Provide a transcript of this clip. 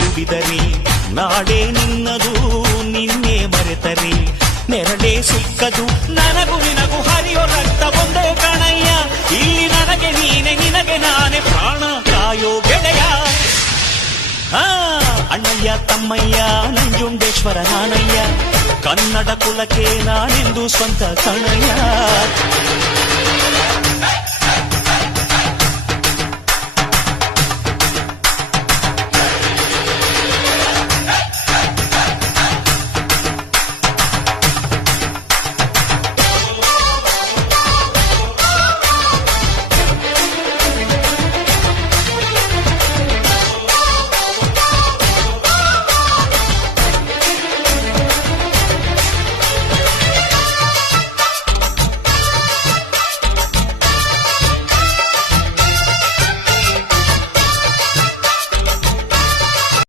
ದುಡಿದರಿ ನಾಡೇ ನಿನ್ನದು ನಿನ್ನೆ ಮರೆತರಿ ನೆರಳೇ ಸಿಕ್ಕದು ನನಗೂ ನಿನಗೂ ಹರಿಯೋ ರಕ್ತ ಒಂದೇ ಕಣಯ್ಯ ಇಲ್ಲಿ ನನಗೆ ನೀನೆ ನಿನಗೆ ನಾನೇ ಪ್ರಾಣ ಕಾಯೋ ಗೆಳೆಯ ಅಣ್ಣಯ್ಯ ತಮ್ಮಯ್ಯ ನಂಜುಂಡೇಶ್ವರ ನಾನಯ್ಯ ಕನ್ನಡ ಕುಲಕ್ಕೆ ನಾನೆಂದು ಸ್ವಂತ ಕಣಯ್ಯ